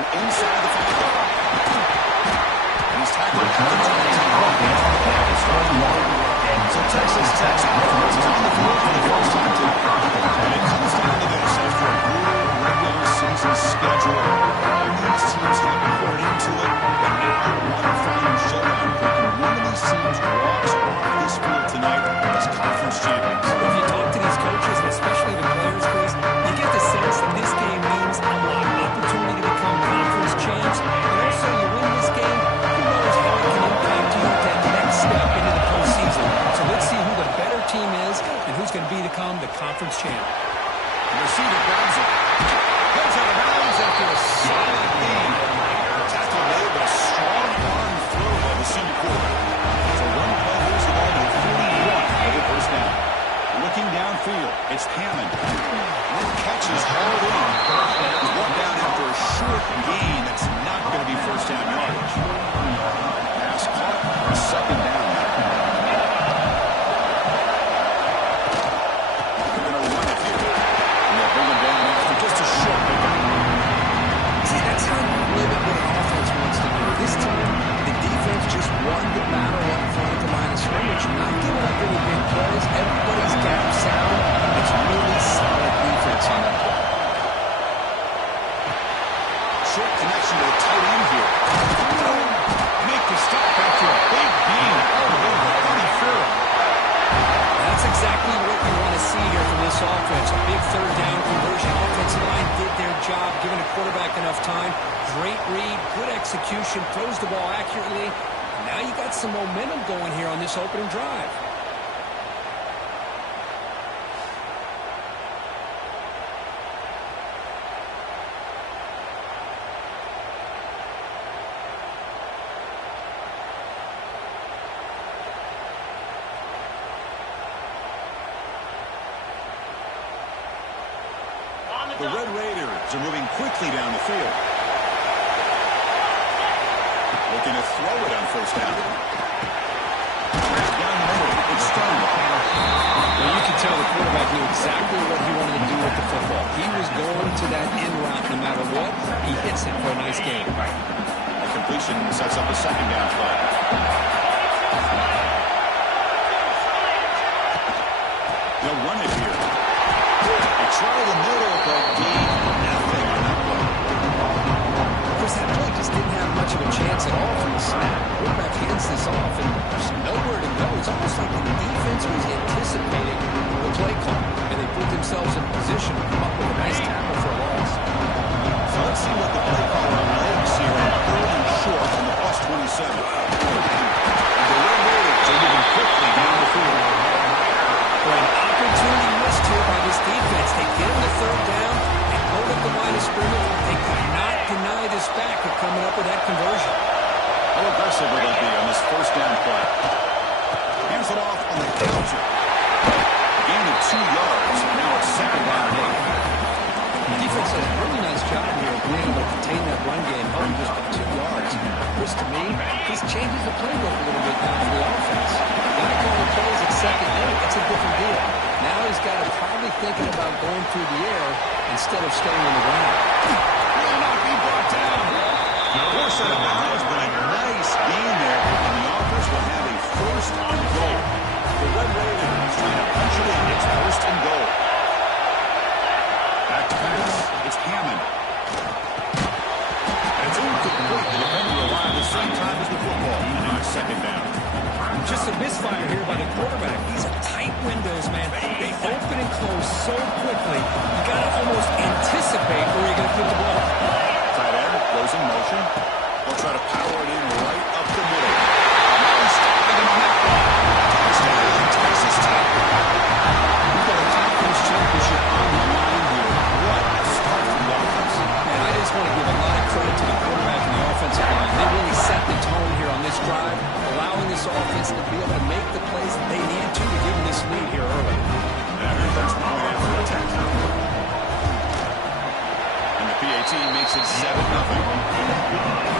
from inside the 5. He's tackled at the 20. So Texas Tech's offense is on the field for the first time tonight. And it comes down to this after a brutal regular season schedule. These teams haven't poured into it, but now one final showdown. Can one of these teams walks off this field tonight as conference champions? If you talk to these coaches, and especially the players, Chris, you get the sense that this game means a lot of opportunity to become conference champs. And also, you win this game, who knows how it can impact you at that next step into the postseason. So let's see who the better team is and who's going to become the conference champ. The receiver grabs it. Goes out of bounds after a solid gain. Tackle made, but a strong arm throw by the senior quarterback. So one play moves the ball to the 41 over first down. Looking downfield, it's Hammond. One catches hard in. He's brought down after a short gain. That's not going to be first down yardage. Pass caught for second down. They're going to run it here. And they'll bring him down after just a short pickup. See, that's how you limit what an offense wants to do. This time, the defense just won the battle up front at the line of scrimmage. Not giving up any big plays. Everybody's gap sound. It's really solid defense on that play. Short connection to the tight end here. Make the stop after a big gain. That's exactly what you want to see here from this offense. A big third down conversion. Offensive line did their job, giving the quarterback enough time. Great read, good execution, throws the ball accurately. And now you got some momentum going here on this opening drive. The Red Raiders are moving quickly down the field. Looking to throw it on first down. Down the middle, it's Stone. Well, you can tell the quarterback knew exactly what he wanted to do with the football. He was going to that in route no matter what. He hits it for a nice game. The completion sets up a second down play. They'll run it here. They try the middle, but gain nothing on that play. Chris, that play just didn't have much of a chance at all from the snap. Quarterback hands this off, and there's nowhere to go. It's almost like the defense was anticipating the play call, and they put themselves in position to come up with a nice tackle for a loss. So let's see what the play caller makes here on third and short on the plus 27. The Red Raiders are moving quickly down the field. For an opportunity missed here by this defense. They get him the third down and hold up the line of scrimmage. They cannot deny this back of coming up with that conversion. How aggressive will they be on this first down play? Hands it off on the counter. A gain of 2 yards, and now it's second down and 8. The defense does a really nice job here of being able to contain that run game, helping just by 2 yards. Chris, to me, this changes the playbook a little bit now for the offense. Got to call the plays at second down. It's a different deal. Now he's got to probably thinking about going through the air instead of staying on the ground. Will not be brought down. Force out of bounds, but a nice gain there, and the offense will have a first and goal. The Red Raiders trying to punch it in. It's first and goal. Back to pass. It's Hammond. And it's incomplete. The defender arrived at the same time as the football. And now it's second down. Just a misfire here by the quarterback. These are tight windows, man. They open and close so quickly. You got to almost anticipate where you're going to put the ball. Tight end goes in motion. They'll try to power it in right up the middle. Nice tackling on that one. Touchdown, Texas Tech. We've got a conference championship on the line here. What a start for the offense. Man, I just want to give a lot of credit to the quarterback and the offensive line. They really set the tone here on this drive, allowing this offense to be able to make the plays that they needed to give them this lead here early. And that's point after attack. And the PAT makes it 7-0.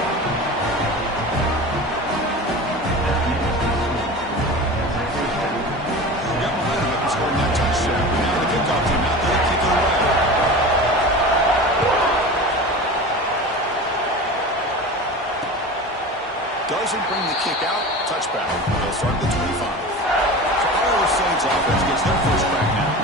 Doesn't bring the kick out. Touchback. They'll start at the 25. So Iowa State's offense gets their first crack now.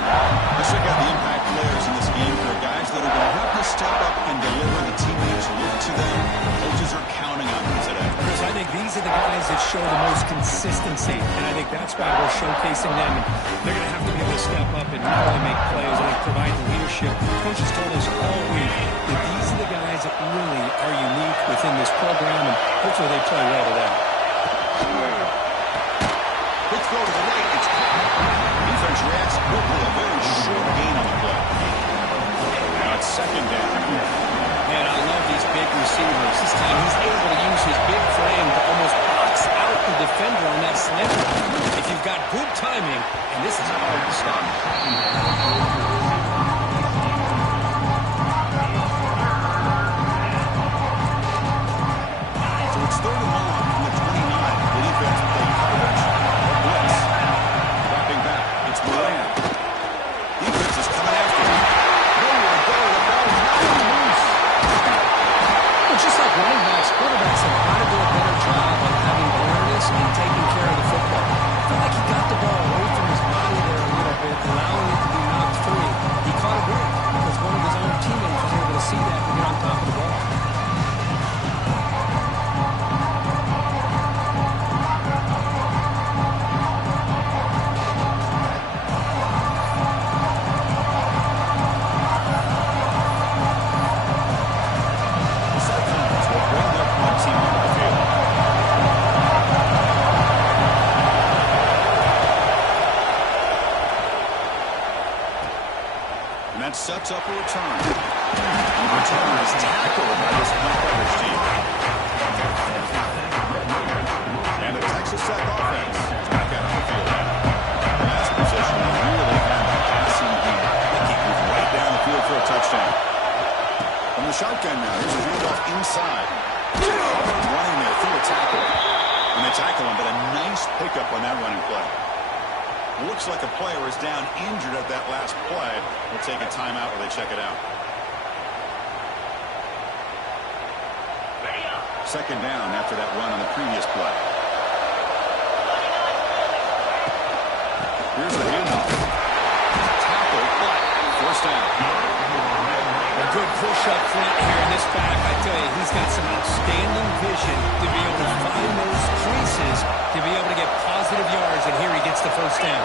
Let's check out the impact players in this game. There are guys that are going to have to step up and deliver. The teammates look to them. Coaches are counting on them today. Chris, I think these are the guys that show the most consistency, and I think that's why we're showcasing them. And they're going to have to be able to step up and not only make plays, but provide the leadership. Coaches told us all week that these are the guys that really are unique within this program, and hopefully they play well today. Quick throw to the right. It's caught. Defense reacts quickly. A very short gain on the play. Now it's second down. Man, I love these big receivers. This time he's able to use his big frame to almost box out the defender on that slant. If you've got good timing, and this is hard to stop. So it's third and long from the 29. The defense played coverage or blitz. Dropping back. It's Moran. Defense is coming after him. Nowhere to go. The ball's not loose. Well, just like running backs, quarterbacks have got to do a better job of having awareness and taking care of the football. I feel like he got the ball away from his body there a little bit, allowing it to be knocked free. He caught a break because one of his own teammates was able to see that and get on top of the ball. The Cyclones will bring their punt team onto the field. And that sets up a return. The returner is tackled by this punt coverage team. And the Texas Tech offense is back out on the field. Last possession, they really had the passing game. Mickey was right down the field for a touchdown. From the shotgun now, here's a handoff inside. Running there through a tackle. And they tackle him, but a nice pickup on that running play. Looks like a player is down injured at that last play. We'll take a timeout while they check it out. Second down after that run on the previous play. Here's the handoff. Tackle, but first down. A good push up front here in this back. I tell you, he's got some outstanding vision to be able to find those creases, to be able to get positive yards, and here he gets the first down.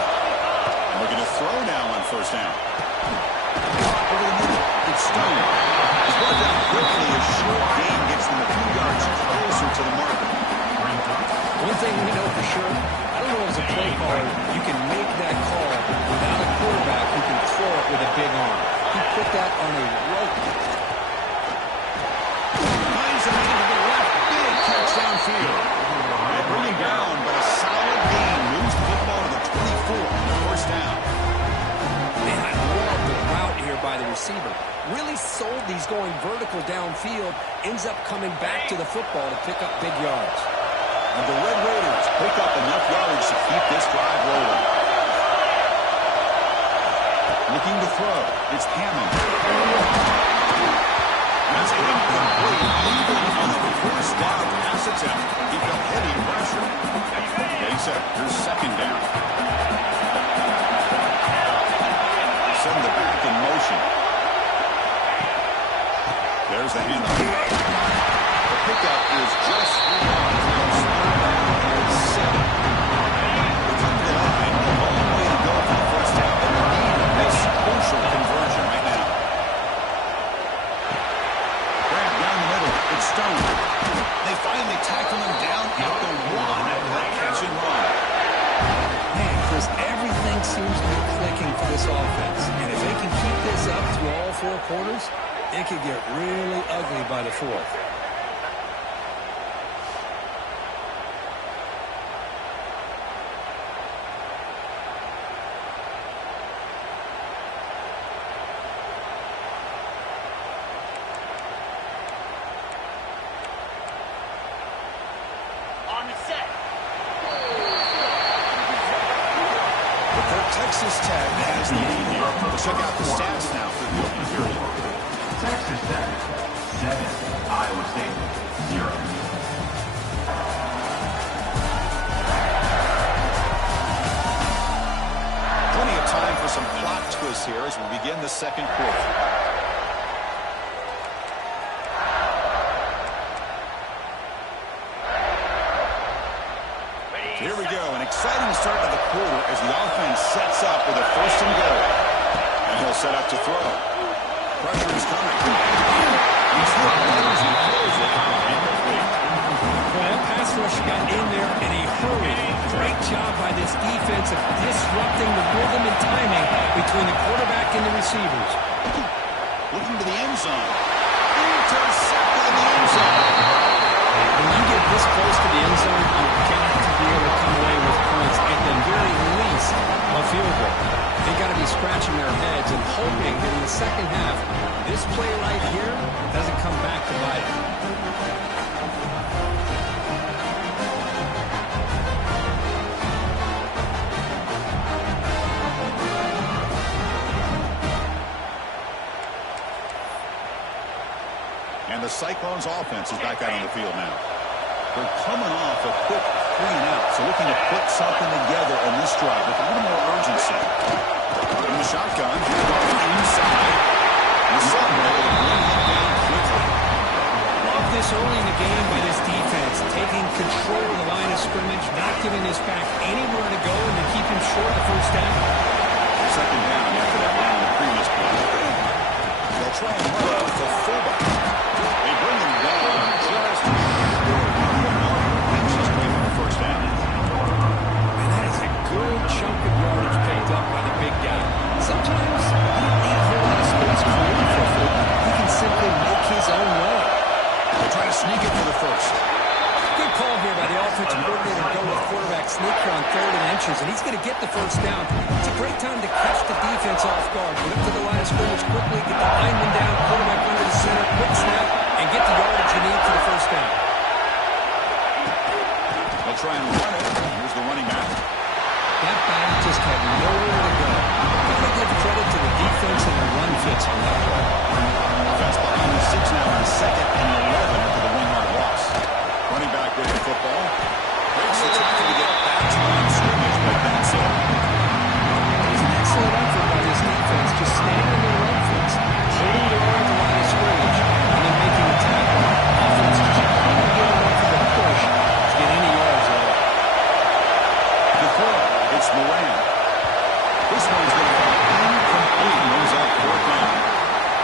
Looking to throw now on first down. Over the middle, it's Stone. He's brought down quickly. A short gain gets them a few yards closer to the marker. One thing we know for sure, I don't know as a play caller, you can make that call without a quarterback who can throw it with a big arm. He put that on a rope. Finds a man to the left. Big catch downfield. They bring him down, but a solid gain moves the football to the 24 on the first down. Man, I love the route here by the receiver. Really sold these going vertical downfield. Ends up coming back to the football to pick up big yards. And the Red Raiders pick up enough yardage to keep this drive rolling. Looking to throw. It's Hammond. That's incomplete. Even on the first down pass attempt, he felt heavy pressure. Okay, so here's second down. Send the back in motion. There's the handoff. The pickup is just long. Conversion right now. Grab down the middle. It's Stone. They finally tackle him down at the one. Catch and run. Man, Chris, everything seems to be clicking for this offense. And if they can keep this up through all four quarters, it could get really ugly by the fourth. Texas Tech has the lead here. We'll check out the stats now for the opening period. Texas Tech, 7. Iowa State, 0. points here as we begin the second quarter. Here we go, an exciting start to the quarter as the offense sets up with a first and goal. And he'll set up to throw. Pressure is coming. He's hit runners and throws it incomplete. Well, that pass rush got in there in a hurry. Great job by this defense of disrupting the rhythm and timing between the quarterback and the receivers. Looking to the end zone. Intercepted in the end zone. When you get this close to the end zone, you've got to be able to come away with points, at the very least, a field goal. They got to be scratching their heads and hoping that in the second half, this play right here doesn't come back to bite them. And the Cyclones offense is back out on the field now. They're coming off a quick 3-and-out, so looking to put something together in this drive with a little more urgency. In the shotgun, handoff inside. The Sun able to bring him down quickly. Love this early in the game by this defense, taking control of the line of scrimmage, not giving this back anywhere to go, and to keep him short of the first down. Second down after that run in the previous play. They'll try and run with the fullback. They bring him down just short of the mark. That's just great for the first down. And that is a good chunk of yardage picked up by the big guy. Sometimes you don't need a whole lot of space created for a fullback. He can simply make his own way. They'll try to sneak it for the first. Good call here by the offensive coordinator to go with quarterback sneak here on 3rd and inches, and he's going to get the first down. It's a great time to catch the defense off guard. Get up to the line of scrimmage quickly, get the lineman down, quarterback under the center, quick snap, and get the yardage you need for the first down. They'll try and run it. Here's the running back. That back just had nowhere to go. Gotta give credit to the defense and the run fits on that play. Offense behind the 6 now in 2nd and 11 after the 1-yard loss. Running back with the football. Breaks the tackle to get back to the line of scrimmage, but that's it. It was an excellent effort by this defense, just standing in their run fits, holding their own at the line of scrimmage, and then making the tackle. Offense just couldn't get enough of a push to get any yards at all. The throw. It's Moran. This one's going to be incomplete. Moves out 4th down.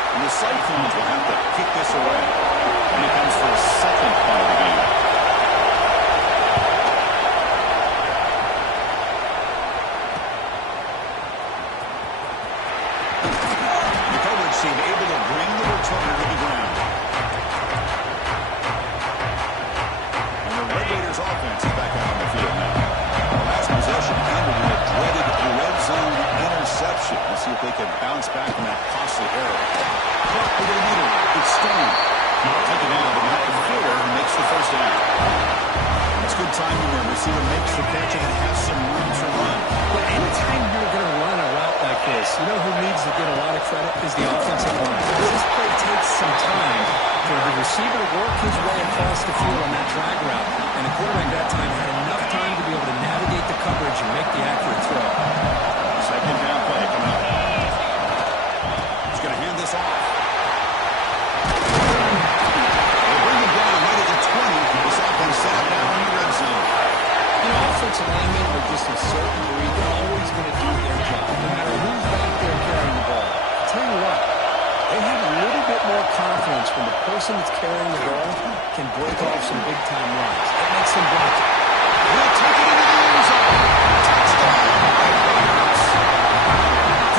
And the Cyclones will have to kick this away. And it comes for a second punt of the game. The coverage team able to bring the returner to the ground. And the Red Raiders offense is back out on the field now. Last possession ended with a dreaded red zone interception. Let's see if they can bounce back from that costly error. Caught over the middle. It's Stone. Taken out of the Fuller who makes the first down. That's good timing there. Receiver makes the catch and has some room to run. But anytime you're going to run a route like this, you know who needs to get a lot of credit is the offensive line. This play takes some time for the receiver to work his way across the field on that drag route. And the quarterback that time had enough time to be able to navigate the coverage and make the accurate throw. Second down play coming up. He's going to hand this off. They bring him down right at the 20. This offense set up now in the red zone. You know, offensive linemen are just a certain breed. They're always going to do their job, no matter who's back there carrying the ball. I'll tell you what, they have a little bit more confidence when the person that's carrying the ball can break off some big-time runs. That makes them block it. He'll take it into the end zone.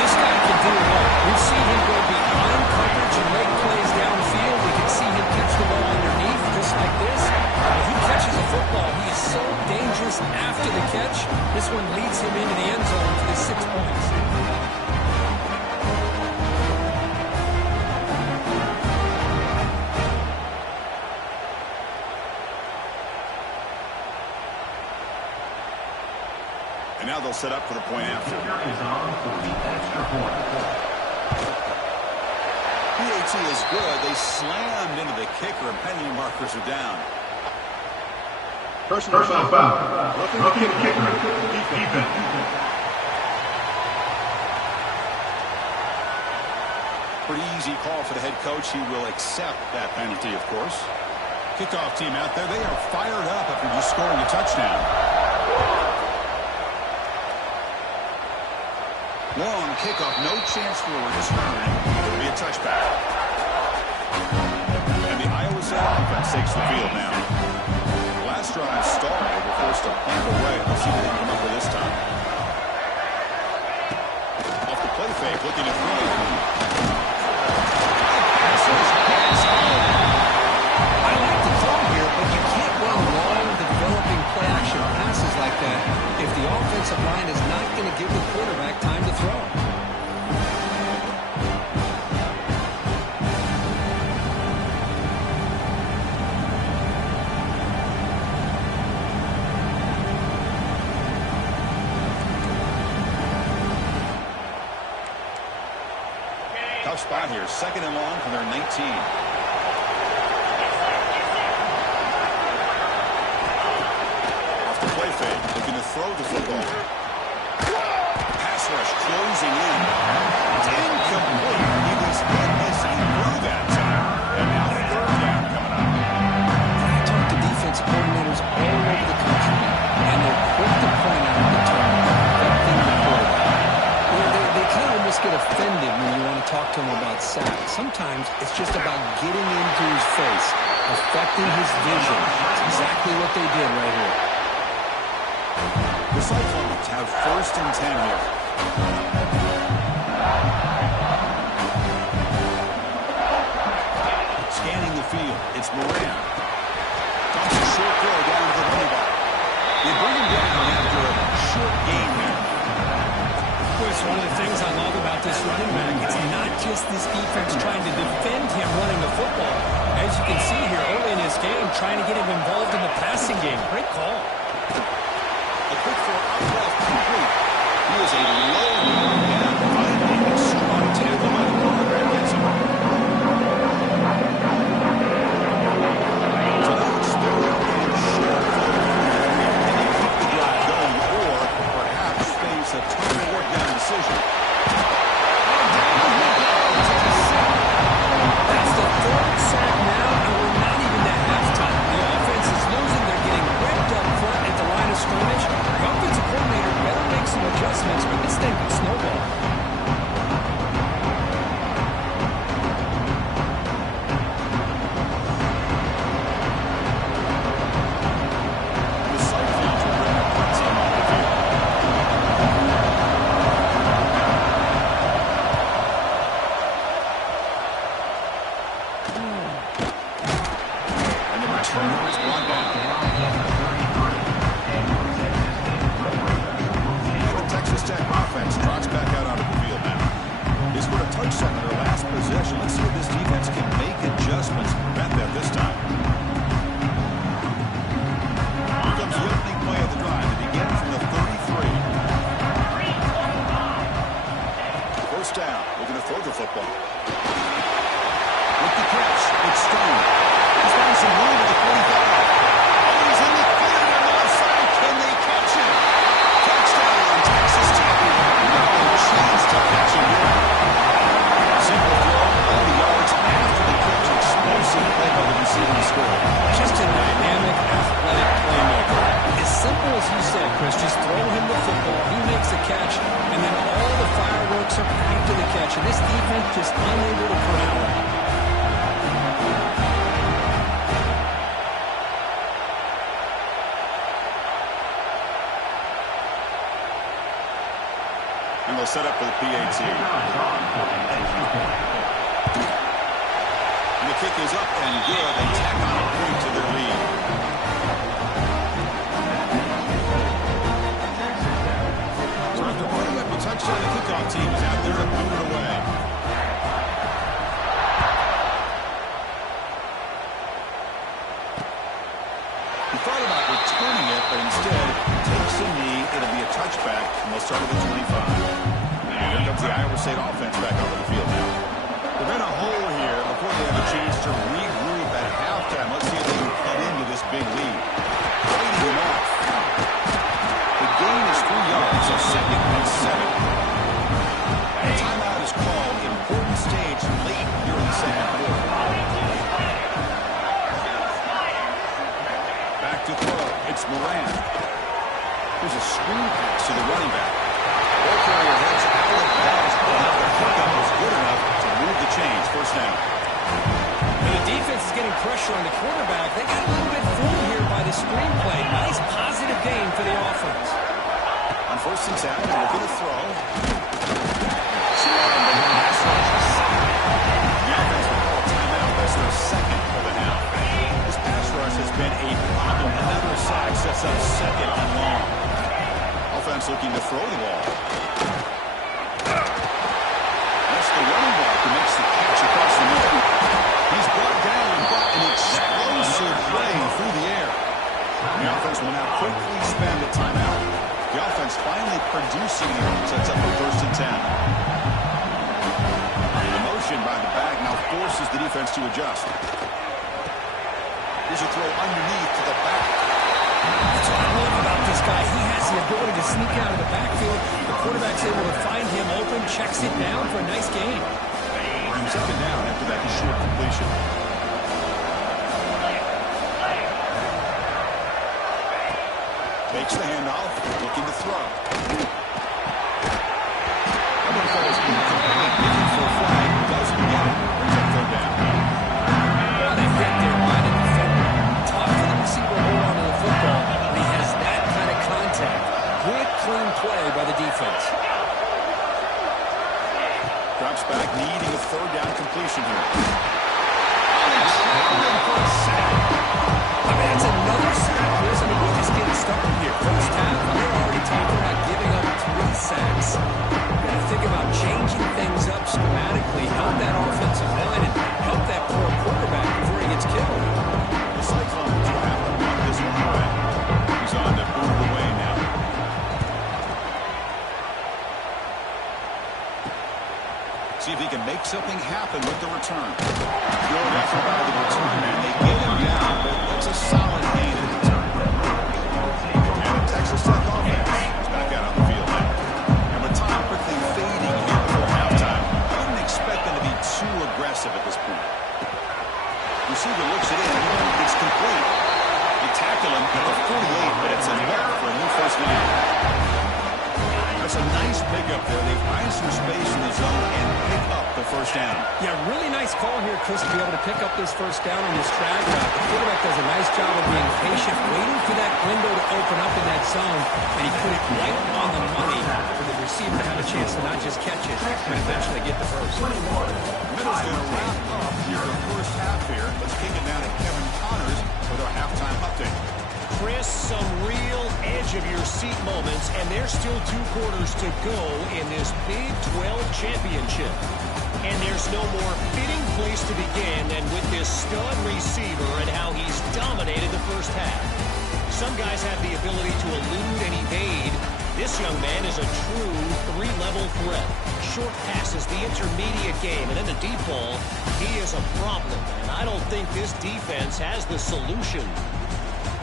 This guy can do it all. We've seen him go behind coverage and make plays downfield. We can see him catch the ball underneath just like this. If he catches a football, he is so dangerous after the catch. This one leads him into the end zone for the 6 points. And now they'll set up for the point after. PAT is good. They slammed into the kicker, and penalty markers are down. Personal foul. Rookie kicker. Defense. pretty easy call for the head coach. He will accept that penalty, of course. Kickoff team out there. They are fired up after just scoring a touchdown. Long kickoff. No chance for a return. It'll be a touchback. And the Iowa State offense takes the field now. Last drive stalled. They were forced to punt away. Let's see what they can come up with this time. Off the play fake, looking to throw. I like the call here, but you can't run long, developing play-action passes like that if the offensive line is not going to give the quarterback time to throw. Tough spot here. 2nd and long from their 19. Off the play fake. Looking to throw the football. Pass rush closing in. It's incomplete. He was hit as he threw that time. And now 3rd down coming up. I talk to defensive coordinators all over the country, and they're quick to point out the term affecting the quarterback. They kind of almost get offended when you want to talk to them about sacks. Sometimes it's just about getting into his face, affecting his vision. That's exactly what they did right here. The Cyclones have 1st and 10 here. Scanning the field. It's Moran. Dumps a short throw down to the running back. They bring him down after a short game here. Chris, one of the things I love about this running back, it's not just this defense trying to defend him running the football. As you can see here early in his game, trying to get him involved in the passing game. Great call. A quick throw out left, complete. He is a low man. Finally, a strong tackle by the quarterback gets him. So now it's 3rd and short. Can they keep the drive going or perhaps face a tough 4th down decision? That's the 3rd sack now, and we're not even at halftime. The offense is losing. They're getting ripped up front at the line of scrimmage. The offensive coordinator better make some adjustments, or this thing could snowball. The Cyclones will bring their punt team off the field. And the returner is brought down. And the Texas Tech offense trots back out onto the field now. They scored a touchdown in their last possession. Let's see if this defense can make adjustments to prevent that this time. Here comes the opening play of the drive. It begins from the 33. 1st down. Looking to throw the football. With the catch, it's Stone. He's finding some room at the 45. Oh, he's in the 30 on the left side. Can they catch him? Touchdown, Texas Tech. No chance to catch him here. Simple throw, all the yards after the catch. Explosive play by the receiver to score. Just a dynamic, athletic playmaker. As simple as you said, Chris, just throw him the football, he makes the catch, and then all the fireworks are after the catch, and this defense just unable to corral it. And they'll set up for the PAT. And the kick is up and good. They tack on a point to their lead. So after putting up a touchdown, the kickoff team is out there to boot it away. He thought about returning it, but instead takes a knee. It'll be a touchback, and they'll start at the 25. And here comes the Iowa State offense back onto the field now. They're in a hole here before they have a chance to regroup at halftime. Let's see if they can cut into this big lead. Trading him off. The gain is 3 yards, so 2nd and 7. And a timeout is called. Important stage to throw. It's Moran. Here's a screen pass to the running back. Ball carrier heads out of bounds, but the pickup was good enough to move the chains. First down. And the defense is getting pressure on the quarterback. They got a little bit fooled here by the screenplay. Nice positive gain for the offense. On 1st and 10, they're going to throw. The offense will call a timeout. That's their second of the half. This pass rush has been a problem. Another sack sets up second and long. Offense looking to throw the ball. That's the running back who makes the catch across the middle. He's brought down, but an explosive play through the air. The offense will now quickly spend a timeout. The offense finally producing here, sets up a 1st and 10. The motion by the back now forces the defense to adjust. Here's a throw underneath to the back. That's what I love about this guy. He has the ability to sneak out of the backfield. The quarterback's able to find him open, checks it down for a nice gain. Second down after that short completion. Takes the handoff, looking to throw. Number falls incomplete, looking for a flag. Doesn't get it. Brings up 3rd down. What a hit there by the defender. Tough for the receiver to hold on to the football. And he has that kind of contact. Good, clean play by the defense. Drops back, needing a 3rd down completion here. I mean, it's another sack. Chris. I mean, we're just getting started here. First half, they're already talking about giving up 3 sacks. You've got to think about changing things up schematically, help that offensive line, and help that poor quarterback before he gets killed. The Cyclones will have to run this one away. He's on to move away now. See if he can make something happen with the return. Good effort by the return man. They get him down, but it's a solid gain in return. And the Texas Tech offense is back out on the field now. And with time quickly fading here before halftime, I wouldn't expect them to be too aggressive at this point. Receiver looks it in. It's complete. They tackle him at the 48, but it's enough for a new first down. That's a nice pickup there. They find some space in the zone and pick up the first down. Yeah, really nice call here, Chris, to be able to pick up this first down on this drag route. The quarterback does a nice job of being patient, waiting for that window to open up in that zone, and he put it right on the money for the receiver to have a chance to not just catch it, but eventually get the first. Middle's going to wrap up here the first half here. Let's kick it down to Kevin Connors with our halftime update. Chris, some real edge-of-your-seat moments, and there's still 2 quarters to go in this Big 12 championship. And there's no more fitting place to begin than with this stud receiver and how he's dominated the first half. Some guys have the ability to elude and evade. This young man is a true 3-level threat. Short passes, the intermediate game, and then the deep ball, he is a problem. And I don't think this defense has the solution.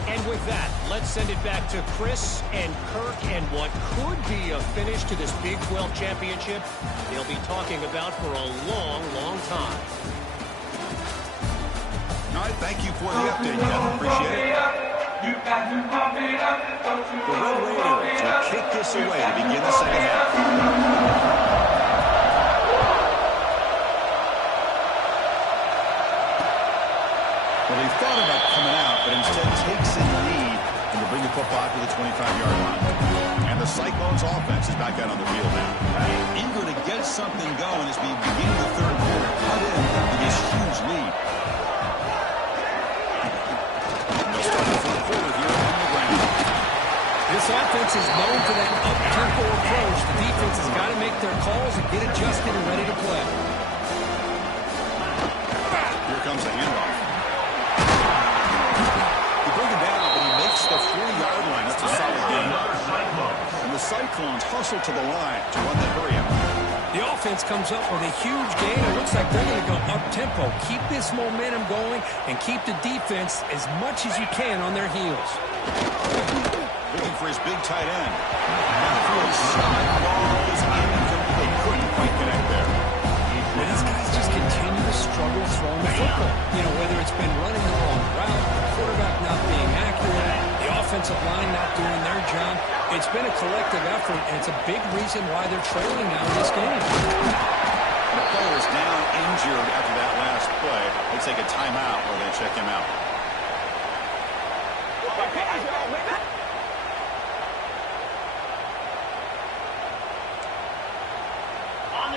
And with that, let's send it back to Chris and Kirk and what could be a finish to this Big 12 championship they'll be talking about for a long, long time. All right, thank you for the update, Kevin. Appreciate it. The Red Raiders will kick this away to begin the second half. Well, he thought about coming out, but instead takes in the lead and to bring the football to the 25-yard line. And the Cyclones offense is back out on the field now. Eager to get something going as we begin the 3rd quarter, cut in with this huge lead. They'll start the 4th quarter here on the ground. This offense is known for that up-tempo approach. The defense has got to make their calls and get adjusted and ready to play. Here comes the handoff. He brings it down, but he makes the 40-yard line. That's a solid gain. And the Cyclones hustle to the line to run the hurry-up. The offense comes up with a huge gain. It looks like they're going to go up-tempo. Keep this momentum going and keep the defense as much as you can on their heels. Looking for his big tight end. And through side balls incomplete. Couldn't quite connect there. Well, these guys just continue to struggle throwing the football. You know, whether it's been running the wrong route, the quarterback not being accurate, offensive line not doing their job. It's been a collective effort, and it's a big reason why they're trailing now in this game. The player is down injured after that last play. They take a timeout or they check him out.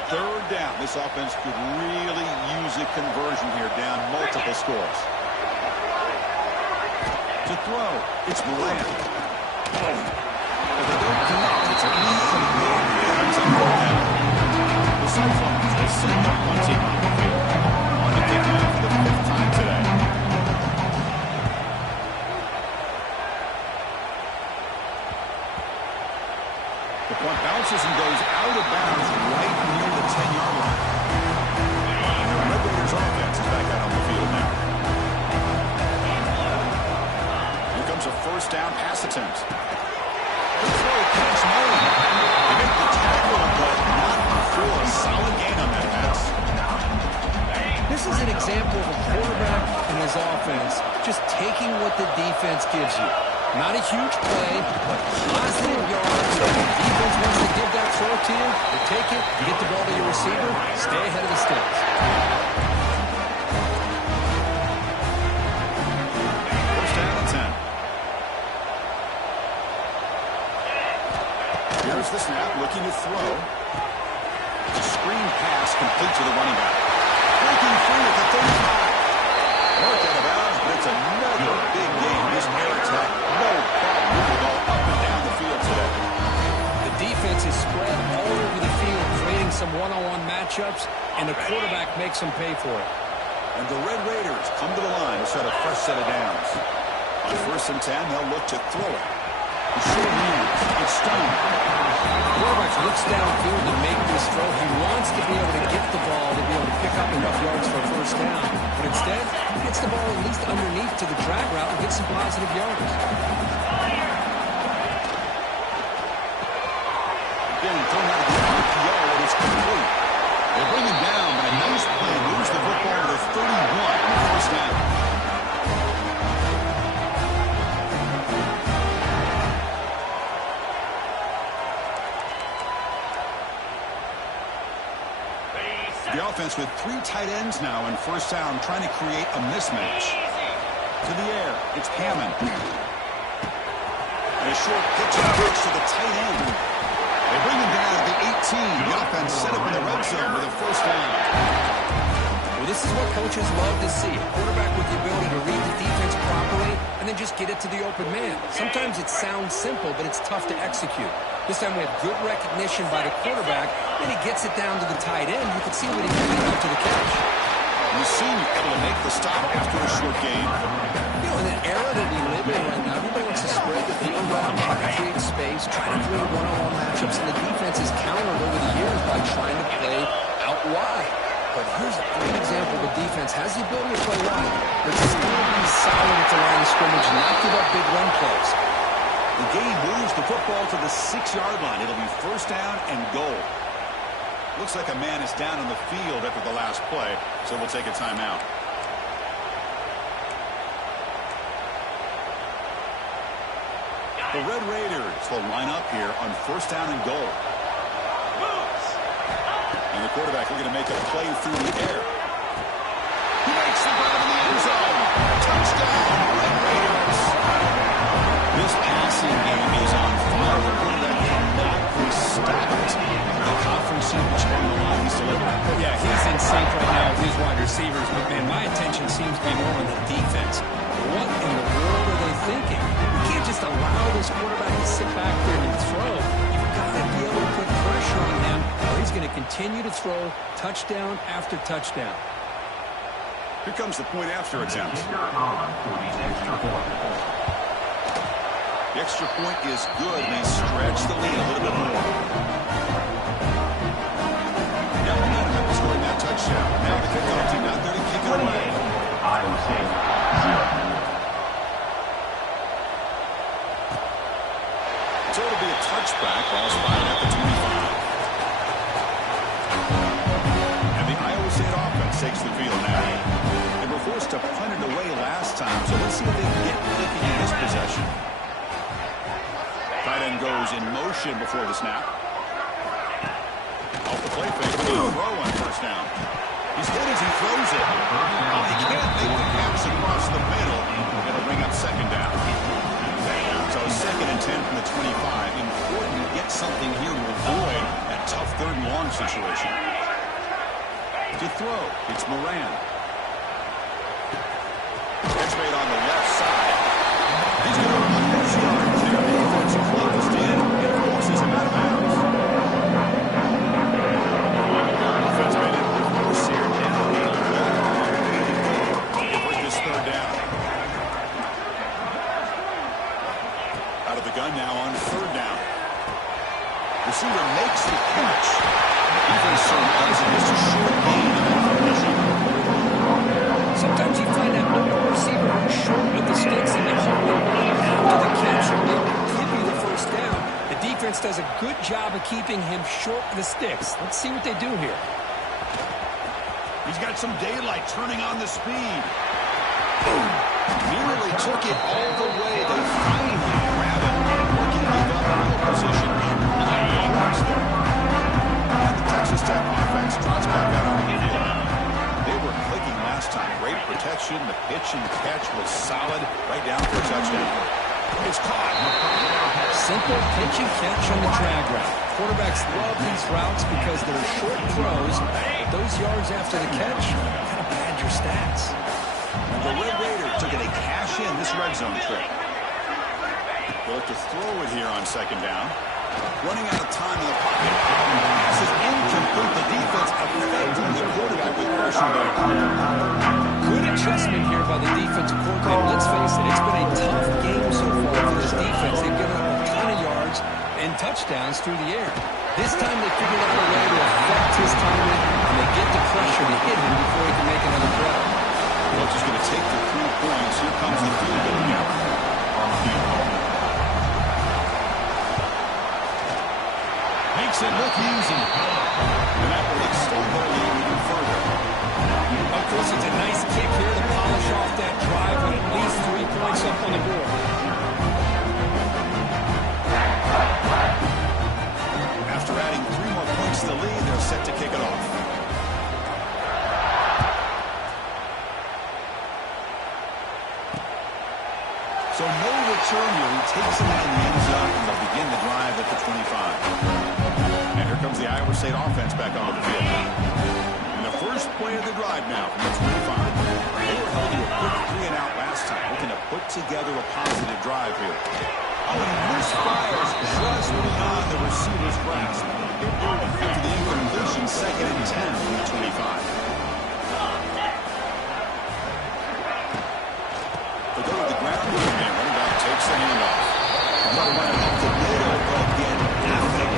Third down. This offense could really use a conversion here, down multiple scores. To throw, it's Bland. But they don't connect. It's an incomplete. Ends up going down. The Cyclones will send their punting on the field. On the kick now for the 5th time today. The punt bounces and goes out of bounds right near the 10-yard line. The Red Raiders offense is back out on the field now. Here comes a first down pass attempt. Good throw, catch Mullen. They make the tackle, but not for a solid gain on that pass. This is an example of a quarterback and his offense just taking what the defense gives you. Not a huge play, but positive yards. The defense wants to give that throw to you. You take it, you get the ball to your receiver, stay ahead of the sticks. First down and 10. Here's the snap, looking to throw. A screen pass complete to the running back. Breaking free at the 35. Marked out of bounds, but it's another big game. This air attack, no problem with the ball up and down the field today. The defense is spread all over the field, creating some one-on-one matchups, and the quarterback makes them pay for it. And the Red Raiders come to the line to set a fresh set of downs. On 1st and 10, they'll look to throw it. The short hands, it's Stone. The quarterback looks downfield to make this throw. He wants to be able to get the ball to be able to pick up enough yards for a first down. But instead, he gets the ball at least underneath to the drag route and gets some positive yards. Again, thrown out of the RPO, and it's complete. They bring him down, but a nice play moves the football to the 31 on the first down. The offense with 3 tight ends now in first down, trying to create a mismatch. To the air, it's Hammond. And a short pitch and pitch to the tight end. They bring him down at the 18. The offense set up in the red zone with a first down. Well, this is what coaches love to see. A quarterback with the ability to read the defense properly and then just get it to the open man. Sometimes it sounds simple, but it's tough to execute. This time we have good recognition by the quarterback. Then he gets it down to the tight end. You can see what he can do to the catch. Musim able to make the stop after a short gain. You know, in the era that we live in right now, everybody wants to spread the field around, try to create space, try to create one-on-one matchups, and the defense has countered over the years by trying to play out wide. But here's a great example of a defense has the ability to play wide, but still be solid at the line of scrimmage and not give up big run plays. The game moves the football to the 6-yard line. It'll be first down and goal. Looks like a man is down on the field after the last play, so we'll take a timeout. The Red Raiders will line up here on first down and goal. And the quarterback looking to make a play through the air. He makes the grab in the end zone. Touchdown, Red Raiders. This passing game is on fire. The quarterback cannot stop it. The conference championship on the line, he's delivering. Yeah, he's in sync right now with his wide receivers, but man, my attention seems to be more on the defense. What in the world are they thinking? You can't just allow this quarterback to sit back there and throw. You've got to be able to put pressure on him, or he's going to continue to throw touchdown after touchdown. Here comes the point after attempt. The extra point is good, and they stretch the lead a little bit more. Now momentum after scoring that touchdown. Now the kickoff team out there to kick it away. So it'll be a touchback. Ball spotted at the 25. And the Iowa State offense takes the field now. They were forced to punt it away last time, so let's see if they can get clicking in this possession. goes in motion before the snap. Off the play fake, throw on first down. He's good as he throws it. Oh, he can't make the pass across the middle. It'll bring up second down. So second and 10 from the 25. Important to get something here to avoid that tough third and long situation. To throw, it's Moran. Catch made on the left side. He's going to run this yard. The defense closed in and forces him out of bounds. Offense made it reverse here. Now they bring this third down. Out of the gun now on third down. Receiver makes the catch. Defense surrounds him. It's a short gain in that formation. Sometimes you find that open receiver who's short of the sticks and they hold the line after the catch and they give you the first down. The defense does a good job of keeping him short of the sticks. Let's see what they do here. He's got some daylight turning on the speed. Boom. Nearly took it all the way. They finally grab it. Working to give up field position. And the Texas Tech offense trots back out on the field. They were clicking last time. Great protection. The pitch and catch was solid. Right down for a touchdown. It's caught. Simple pitch and catch on the drag route. Quarterbacks love these routes because they're short throws. But those yards after the catch kind of pad your stats. The Red Raiders took it a cash in this red zone trip. They'll look to throw it here on second down. Running out of time in the pocket. Pass is incomplete. The defense affecting the quarterback with pressure there. Good adjustment here by the defensive coordinator. Let's face it, it's been a tough game so far for this defense. They've given up a ton of yards and touchdowns through the air. This time they figured out a way to affect his timing, and they get the pressure to hit him before he can make another throw. Well, just going to take the 3 points. Here comes the field goal now. Makes it look easy. And that will extend their lead even further. Of course, it's a nice kick here to polish off that drive with at least 3 points up on the board. After adding 3 more points to the lead, they're set to kick it off. So no return here. He takes it out in the end zone, and they'll begin the drive at the 25. And here comes the Iowa State offense back onto the field. And the first play of the drive now from the 25. They were held to a quick 3-and-out last time, looking to put together a positive drive here. Oh, and misfires just beyond the receiver's grasp. After the incompletion, second and 10 from the 25. They go to the ground with him, and running back takes the handoff. Another one up the middle, but again, nothing.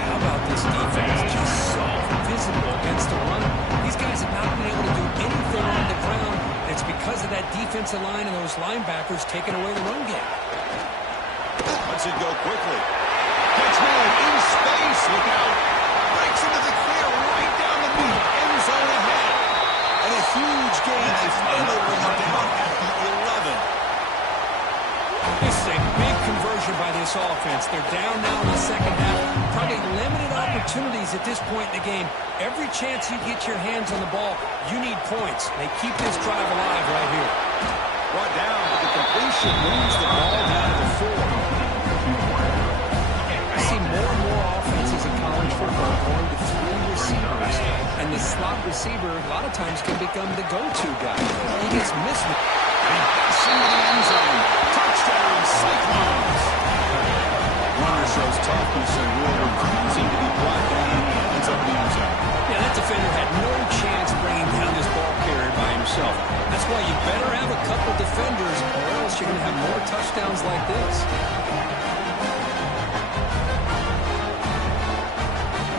How about this defense? Just so visible against the run. These guys have not been able to do anything on the ground. It's because of that defensive line and those linebackers taking away the run game. Lets it go quickly. Catch made in space. Look out. Breaks into the clear right down the middle. End zone ahead. And a huge gain. They finally bring it down at the 11. This is a big conversion by this offense. They're down now in the second half. Probably limited opportunities at this point in the game. Every chance you get your hands on the ball, you need points. They keep this drive alive right here. Brought down, but the completion moves the ball down to the 4. I see more and more offenses in college football going to 3 receivers. And the slot receiver, a lot of times, can become the go-to guy. He gets missed. Into the end zone. Touchdown, Cyclones. Runner shows toughness and will, refusing to be brought down and ends up in the end zone. Yeah, that defender had no chance bringing down this ball carrier by himself. That's why you better have a couple defenders, or else you're going to have more touchdowns like this.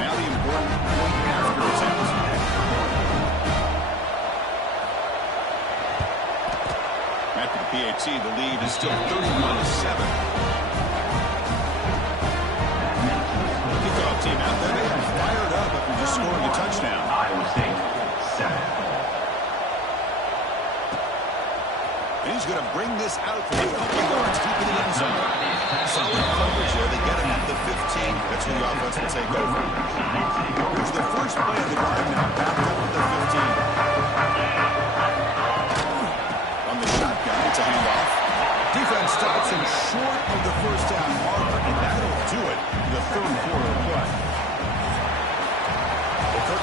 Now the important point after attempt. After the PAT, the lead is still 31-7. Kickoff team out there. They are fired up after just scoring a touchdown. Iowa State 7. He's who's going to bring this out from a couple yards deep in the end zone. Solid coverage there. They get him at the 15. That's who the offense will take over. Here's the first play of the drive now. Back up at the 15. On the shotgun, it's a handoff. Defense stops him short of the first down marker, and that'll do it in the third quarter of play.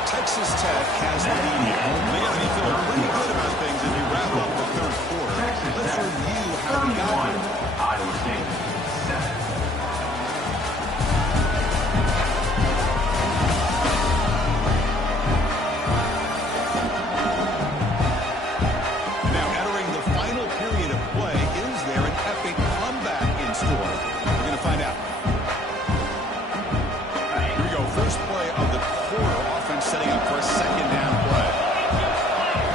Texas Tech has the lead here. They got to be feeling pretty good about things as we wrap up the third quarter. Let's review how we got here. Iowa State, 7. And now entering the final period of play, is there an epic comeback in store? We're going to find out. Here we go. First play of the quarter. Offense setting up for a second down play.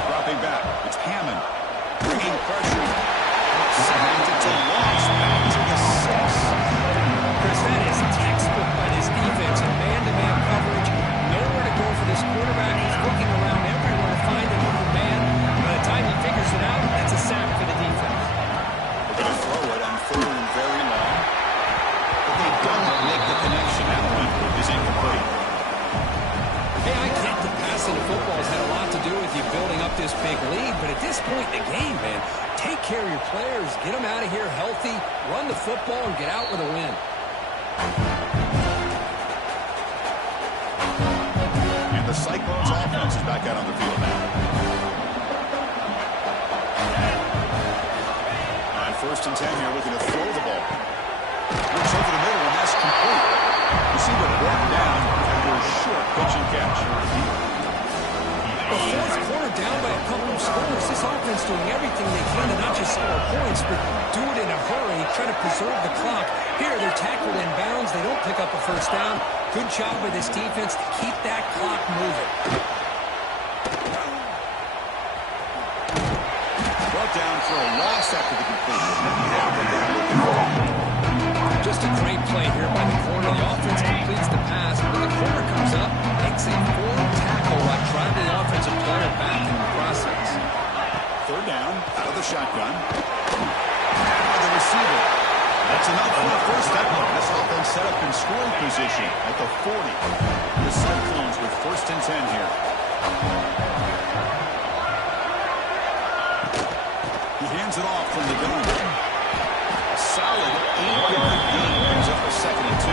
Dropping back. It's Hammond. Bringing pressure. Sacked it to loss. Back to the 6. Chris, that is textbook by this defense and man-to-man coverage. Nowhere to go for this quarterback. He's looking around everywhere to find another man. By the time he figures it out, that's a sack for the defense. They're going to throw it on third and very long. But they don't make the connection. That one is incomplete. Hey, I get the passing of football has had a lot to do with you building up this big lead, but at this point in the game, man, take care of your players, get them out of here healthy, run the football, and get out with a win. And the Cyclones offense is back out on the field now. On first and 10 here, looking to throw the ball. Looks over the middle, and that's complete. Receiver brought down after a short pitch and catch. The fourth quarter down by a couple of scores. This offense doing everything they can to not just score points, but do it in a hurry, try to preserve the clock. Here, they're tackled in bounds. They don't pick up a first down. Good job by this defense to keep that clock moving. Brought down for a loss after the completion. Just a great play here by the corner. The offense completes the pass, but the corner comes up, makes a forward tackle while driving the offensive player back in the process. Third down, out of the shotgun. By the receiver. That's enough for the first down. This offense set up in scoring position at the 40. The Cyclones with first and 10 here. He hands it off from the gun. A solid 8-yard gain brings up a second and 2.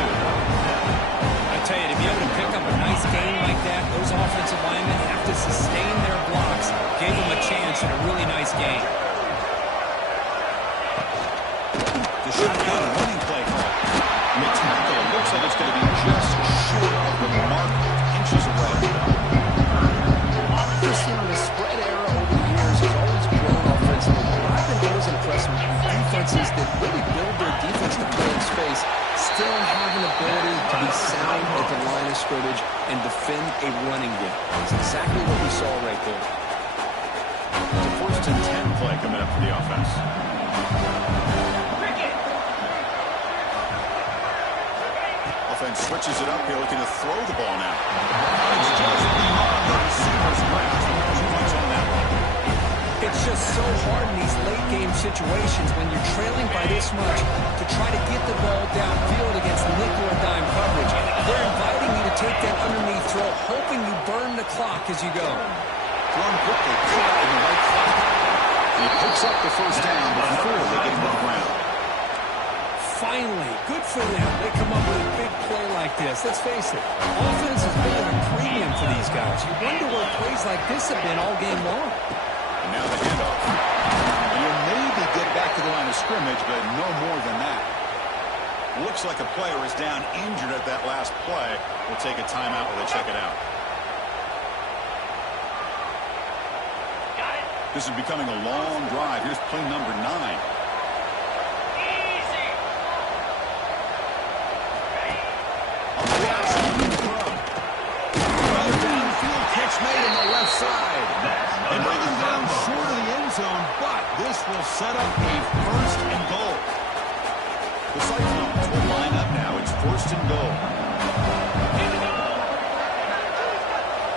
I tell you, to be able to pick up a nice gain like that, those offensive linemen have to sustain their blocks. Gave them a chance at a really nice game. The shotgun running play call. And the tackle looks like it's going to be just short of the mark, inches away. The spread era over the years has always grown offensively. I've been always impressed with defenses that really build their defense to play in space, still have an ability to be sound at the line of scrimmage and defend a running game. That's exactly what we saw right there. It's a first and 10 play coming up for the offense. Offense switches it up here, looking to throw the ball now. It's just beyond the receiver's grasp. Too much on that one. It's just so hard in these late-game situations when you're trailing by this much to try to get the ball downfield against nickel or dime coverage. They're inviting you to take that underneath throw, hoping you burn the clock as you go. Thrown quickly, caught in the right spot. He picks up the first down before they get him to the ground. Finally, good for them. They come up with a big play like this. Let's face it, offense has been at a premium for these guys. You wonder where plays like this have been all game long. And now the handoff. And you'll maybe get back to the line of scrimmage, but no more than that. Looks like a player is down injured at that last play. We'll take a timeout while they check it out. This is becoming a long drive. Here's play number 9. Made on the left side. They bring him down short of the end zone, but this will set up a first and goal. The Cyclones will line up now. It's first and goal.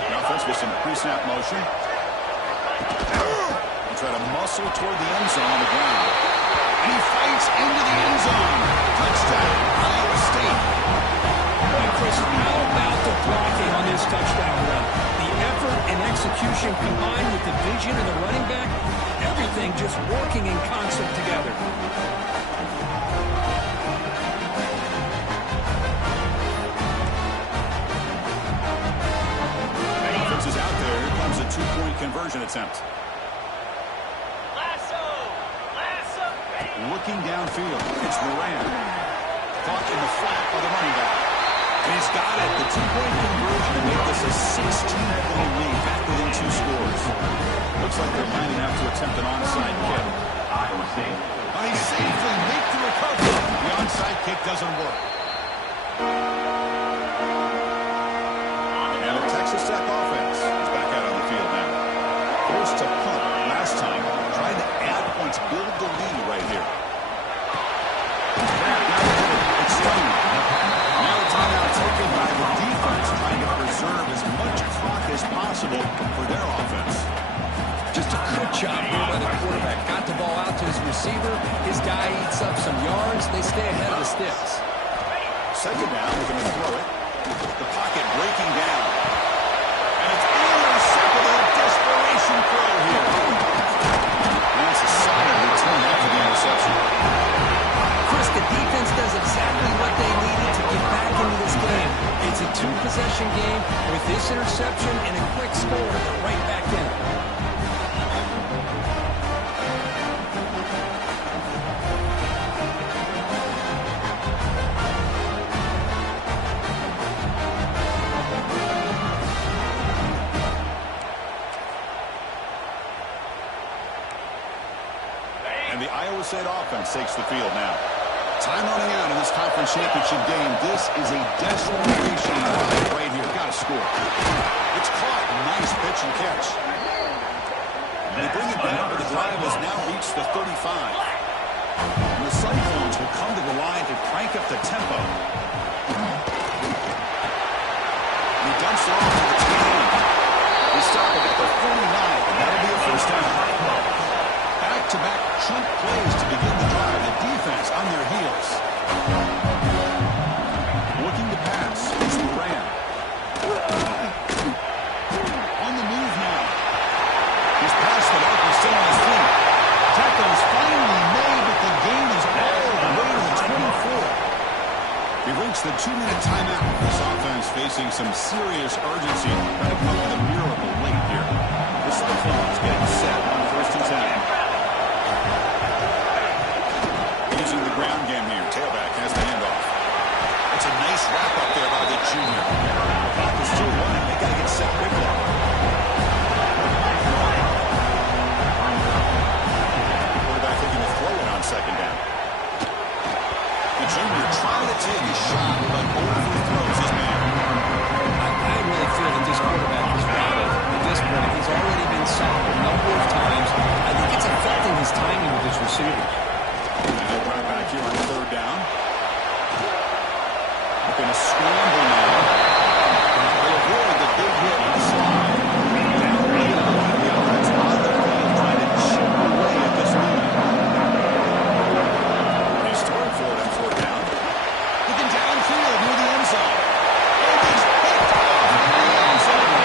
The offense with some pre-snap motion. They'll try to muscle toward the end zone on the ground. And he fights into the end zone. Touchdown, Iowa State. And Chris, how about the blocking on this touchdown run? The effort and execution combined with the vision of the running back, everything just working in concert together. Offense is out there. Here comes a two-point conversion attempt. Looking downfield, it's Moran. Caught in the flat by the running back. And he's got it. The two-point conversion to make this a 16-point lead, back within 2 scores. Looks like they're lining up to attempt an onside kick. Iowa State. But he safely makes the recovery. The onside kick doesn't work. And the Texas Tech offense is back out on the field now. Forced to punt last time. Trying to add points, build the lead right here. It's Stone. Now a timeout taken by the defense, trying to preserve as much clock as possible for their offense. Just a good job here by the quarterback. Got the ball out to his receiver. His guy eats up some yards. They stay ahead of the sticks. Second down, we're going to throw it. The pocket breaking down. And it's intercepted. A desperation throw here. That's a solid return after the interception. Chris, the defense does exactly what they needed to get back into this game. It's a 2-possession game. With this interception and a quick score, they're right back in. And the Iowa State offense takes the field now. Time running out in this conference championship game. This is a desperation drive right here. Got to score. It's caught. Nice pitch and catch. And they bring it back, but the drive has now reached the 35. And the Cyclones will come to the line to crank up the tempo. And he dumps it off to the 10. They stop it at the 49, and that'll be a first down. Back-to-back chunk plays to begin the drive. The defense on their heels. Looking to pass. It's Moran. On the move now. He's passed the mark. He's still on his feet. Tackle is finally made, but the game is all the way to the 24. We've reached the 2-minute timeout. This offense facing some serious urgency. Trying to come up with a miracle late here. The Cyclones getting set on first and 10. Using the ground game here. Tailback has the handoff. It's a nice wrap up there by the junior. The clock is still running. They got to get set quickly. Quarterback looking to throw it on second down. The junior trying to take a shot, but overthrows his man. I really feel that this quarterback is rattled at this point. He's already been sacked a number of times. I think it's affecting his timing with his receivers. And right back here on third down. Looking to scramble now. They'll avoid the big hit on the slide. Down right on the offense on their feet, trying to chip away at this lead. He's throwing for it on fourth down. Looking downfield near the end zone. And he's picked off in the end zone.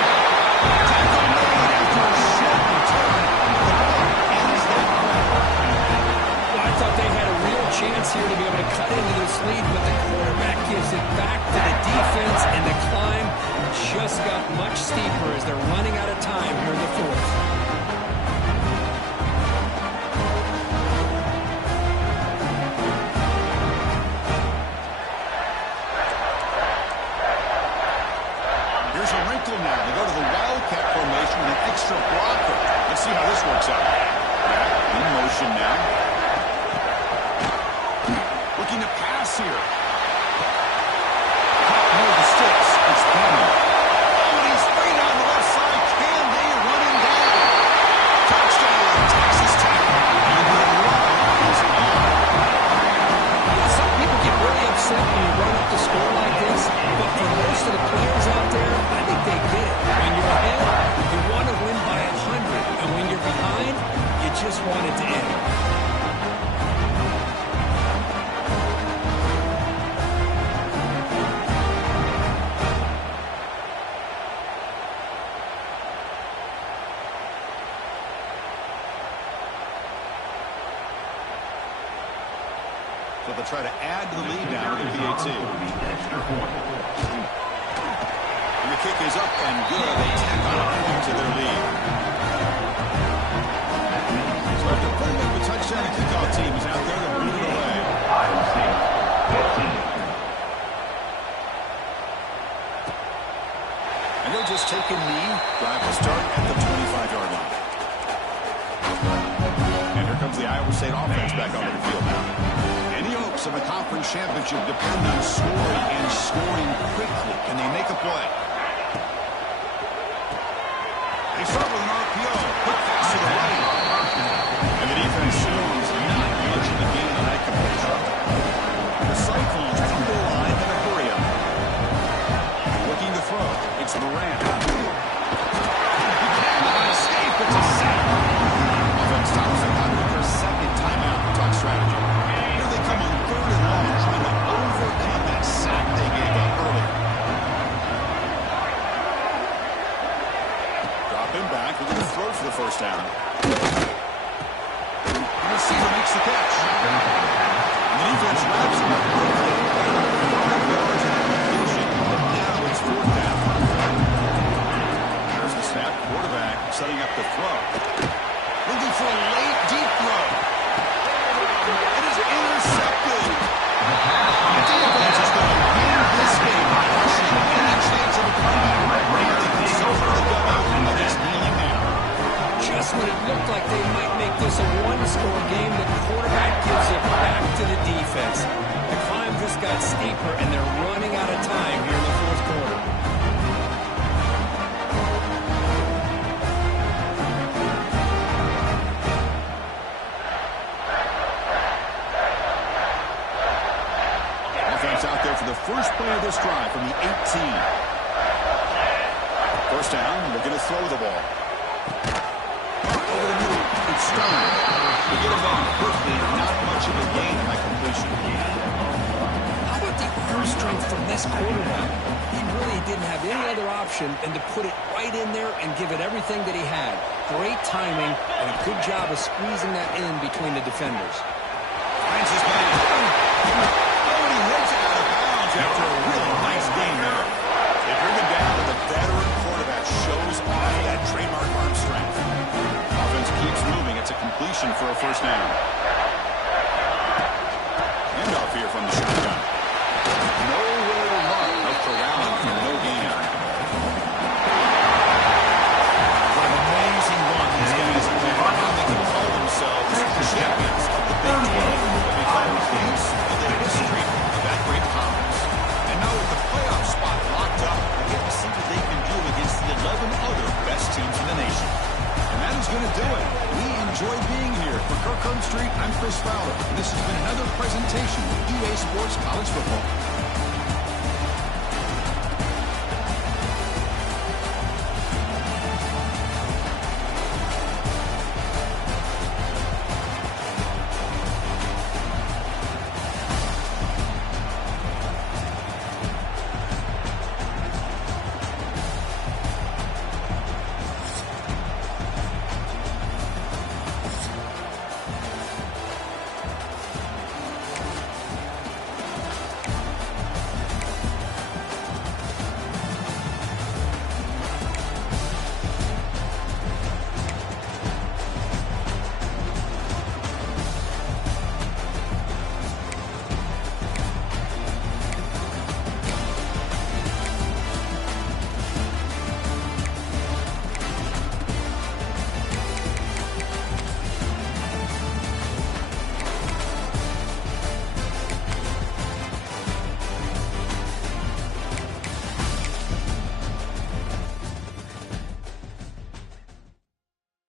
Tackle made after a short return. The ball ends that play. I thought they had a real chance here to be able to cut into this lead, but the quarterback gives it back to the defense, and the climb just got much steeper as they're running out of time here in the fourth. Here's a wrinkle now. They go to the Wildcat formation with an extra blocker. Let's see how this works out. In motion now. Looking to pass here. Caught near the sticks. It's Penny. Oh, and he's free on the left side. Can they run him down? Touchdown, Texas Tech. And the run is on. Some people get really upset when you run up the score like this, but for most of the players out there, I think they get it. When you're ahead, you want to win by 100, and when you're behind, you but they'll try to add to the lead now with the PAT. And the kick is up and good. They tack on a point to their lead. So after putting up a touchdown, the kickoff team is out there to boot it away. Iowa State, 15. And they'll just take a knee. Drive will start at the 25-yard line. And here comes the Iowa State offense back onto the field now. Any hopes of a conference championship depend on scoring and scoring quickly. Can they make a play? They start with an RPO. Quick pass to the right. And the defense shows not much of a gain on that completion. The Cyclones come to the line in a hurry up. Looking to throw. It's Moran. Escape. It's a sack. Offense stops the clock with their second timeout. Talk strategy. Here they come on 3rd and long, trying to overcome that sack they gave up earlier. Drop him back. We're going to throw for the first down. The receiver makes the catch. And the defense wraps him up quickly. 5 yards in completion. Now it's 4th down. There's the snap. Quarterback setting up the throw. Looking for a late deep throw. It is intercepted. The defense is going to win this game, pushing any chance of a comeback. Now they can suffer the W by just kneeling down. Just when it looked like they might make this a one-score game, the quarterback gives it back to the defense. The climb just got steeper, and they're running out of time here in the 4th quarter. Offense out there for the first play of this drive from the 18. First down, looking to throw the ball. Over the middle, it's Stone. They get him down quickly, not much of a gain on that completion. How about the arm strength from this quarterback? He really didn't have any other option than to put it right in there and give it everything that he had. Great timing and a good job of squeezing that in between the defenders. Finds his man. Oh, and he hits it out of bounds after a really nice game there. They bring him down, but the veteran quarterback shows off that trademark arm strength. Offense keeps moving. It's a completion for a first down. Handoff here from the shotgun. Nowhere to run. No corralling for no gain. What an amazing run these guys have had. They can call themselves champions of the Big 12. They become piece of the history of that great conference. And now with the playoff spot locked up, we get to see what they can do against the 11 other best teams in the nation. And that is going to do it. We enjoy being here. For Kirkland Street, I'm Chris Fowler. And this has been another presentation of EA Sports College Football.